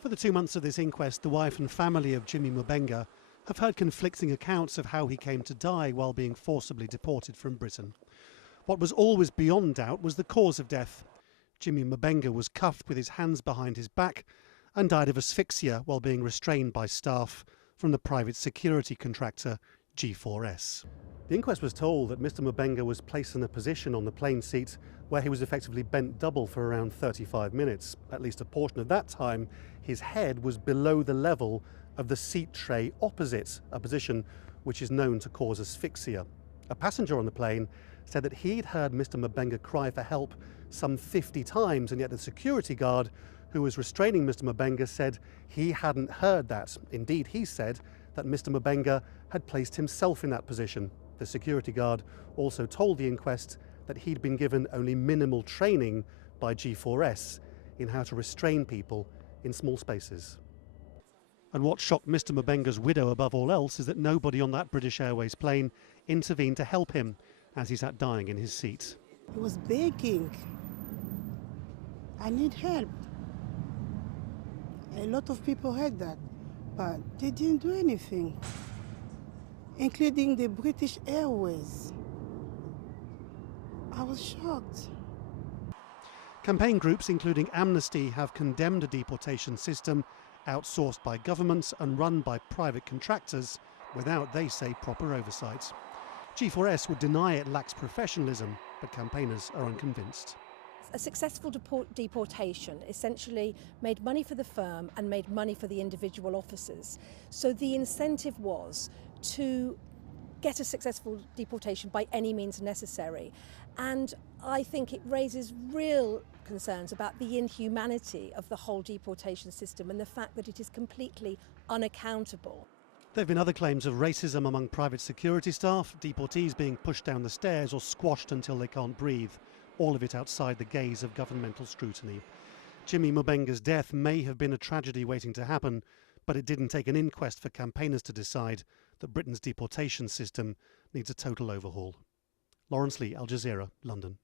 For the 2 months of this inquest, the wife and family of Jimmy Mubenga have heard conflicting accounts of how he came to die while being forcibly deported from Britain. What was always beyond doubt was the cause of death. Jimmy Mubenga was cuffed with his hands behind his back and died of asphyxia while being restrained by staff from the private security contractor G4S. The inquest was told that Mr Mubenga was placed in a position on the plane seat where he was effectively bent double for around 35 minutes. At least a portion of that time, his head was below the level of the seat tray opposite, a position which is known to cause asphyxia. A passenger on the plane said that he'd heard Mr Mubenga cry for help some 50 times, and yet the security guard who was restraining Mr Mubenga said he hadn't heard that. Indeed, he said that Mr Mubenga had placed himself in that position. The security guard also told the inquest that he'd been given only minimal training by G4S in how to restrain people in small spaces. And what shocked Mr Mubenga's widow above all else is that nobody on that British Airways plane intervened to help him as he sat dying in his seat. He was begging, I need help. A lot of people heard that, but they didn't do anything, including the British Airways. I was shocked. Campaign groups, including Amnesty, have condemned a deportation system outsourced by governments and run by private contractors without, they say, proper oversight. G4S would deny it lacks professionalism, but campaigners are unconvinced. A successful deportation essentially made money for the firm and made money for the individual officers. So the incentive was to get a successful deportation by any means necessary. And I think it raises real concerns about the inhumanity of the whole deportation system and the fact that it is completely unaccountable. There have been other claims of racism among private security staff, deportees being pushed down the stairs or squashed until they can't breathe, all of it outside the gaze of governmental scrutiny. Jimmy Mubenga's death may have been a tragedy waiting to happen, but it didn't take an inquest for campaigners to decide that Britain's deportation system needs a total overhaul. Lawrence Lee, Al Jazeera, London.